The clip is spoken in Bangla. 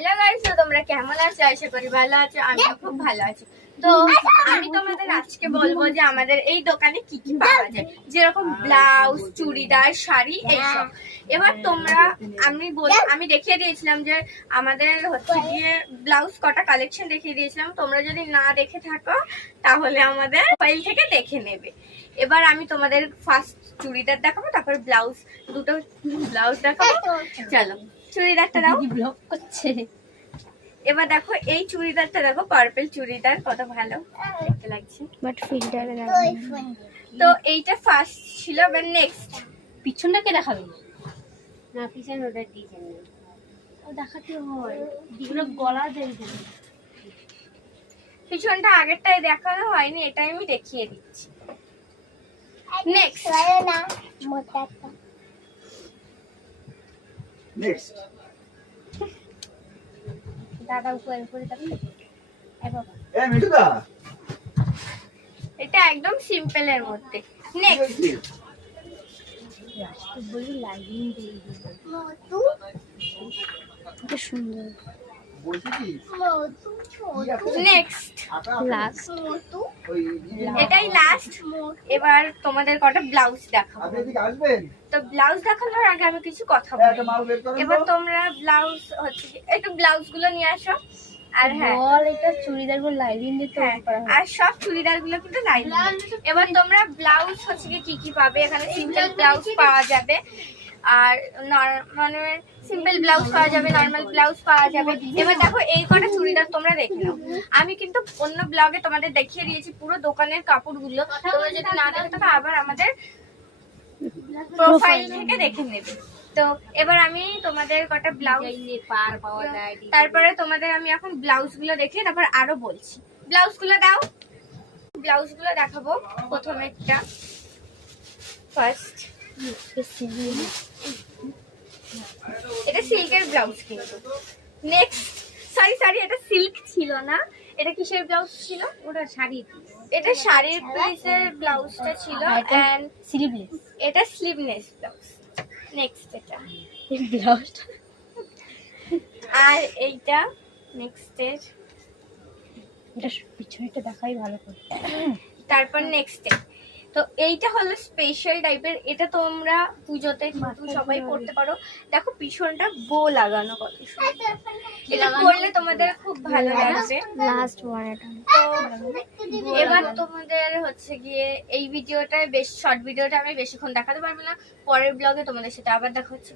হ্যালো গাইস, তো তোমরা কেমন আছো? আশা করি ভালো আছো। আমি খুব ভালো আছি। তো আমি তোমাদের আজকে বলবো যে আমাদের এই দোকানে কি কি পাওয়া যায়, যেরকম ব্লাউজ, চুড়িদার, শাড়ি এইসব। এবার তোমরা আমি দেখিয়ে দিয়েছিলাম যে আমাদের হচ্ছে গিয়ে ব্লাউজ কটা কালেকশন দেখিয়ে দিয়েছিলাম। তোমরা যদি না দেখে থাকো তাহলে আমাদের মোবাইল থেকে দেখে নেবে। এবার আমি তোমাদের ফার্স্ট চুড়িদার দেখাবো, তারপর দুটো ব্লাউজ দেখাবো। চলো চুড়িদারটা দাও। ব্লগ করছে। এবার দেখো এই চুড়িদারটা দেখো, পার্পল চুড়িদার, কত ভালো দেখতে লাগছে। বাট ফিল্টার তো এইটা ফার্স্ট ছিল। এবার নেক্সট পিছনটাকে দেখাবে না, পিছন ওটা ডিজাইন ও দেখাতে হয়, এগুলো গলা দেয়। পিছনটা আগেরটাই দেখানো হয়নি, এটাই আমি দেখিয়ে দিচ্ছি। নেক্সট নেক্সট দাদা উপরে উপরে দেখো। এ মিঠুদা, এটা একদম সিম্পল এর মধ্যে। নেক্সট বলি লাইনিং দিয়ে দিই, এটা সুন্দর। বলছি কি নেক্সট লাস্ট ওই এটাই লাস্ট। এবার তোমাদের কটা ব্লাউজ দেখাবো। আপনি এদিকে আসবেন? তো ব্লাউজ দেখানোর আগে আমি কিছু কথা একটা বলি। মাল বের করেন এবার তো। তোমরা ব্লাউজ হচ্ছে একটু ব্লাউজ গুলো নিয়ে আসো। আর হ্যাঁ, বল এটা চুড়িদার গুলো লাইনিং দিয়ে হ্যাঁ, তৈরি করা হয়। আর সব চুড়িদার গুলো কিন্তু লাইনিং। এবার তোমরা ব্লাউজ হচ্ছে কি কি পাবে এখানে। সিম্পল ব্লাউজ পাওয়া যাবে, আর মানে সিম্পল ব্লাউজ পাওয়া যাবে, নর্মাল ব্লাউজ পাওয়া যাবে। এবার দেখো এই কটা চুড়িদার তোমরা দেখে নাও। আমি কিন্তু অন্য ব্লগে তোমাদের দেখিয়ে দিয়েছি পুরো দোকানের কাপড়গুলো। তোমরা যদি না দেখে থাকো আবার আমাদের প্রোফাইল থেকে দেখে নেবে। তো এবার আমি তোমাদের কটা ব্লাউজ পার পাওয়া যায়। তারপরে তোমাদের আমি এখন ব্লাউজ গুলো দেখিয়ে তারপর আরো বলছি। ব্লাউজ গুলো দাও। ব্লাউজ গুলো দেখাবো। প্রথমে একটা ফার্স্ট, এটা সিল্কের ব্লাউজ কিন্তু। নেক্সট সরি এটা সিল্ক ছিল না, এটা কিসের ব্লাউজ ছিল? ওটা শাড়ি, এটা শাড়ির পিসের ব্লাউজটা ছিল। এন্ড স্লিভলেস এটা স্লিভলেস ব্লাউজ। নেক্সট এটা, ব্লাউজ। আর এইটা নেক্সটের। এটা পিছনটা দেখাই ভালো করে। তারপর নেক্সট তো এইটা হলো স্পেশাল টাইপের। এটা তোমরা পুজোতে কিন্তু সবাই পড়তে পারো। দেখো পিছনটা বো লাগানো, কত সুন্দর। এটা পরলে তোমাদের খুব ভালো লাগবে। লাস্ট ওয়ান এটা। তো এবার তোমাদের হচ্ছে গিয়ে এই ভিডিওটা শর্ট ভিডিওটা আমি বেশিক্ষণ দেখাতে পারবো না। পরের ব্লগে তোমাদের সাথে আবার দেখা হচ্ছে।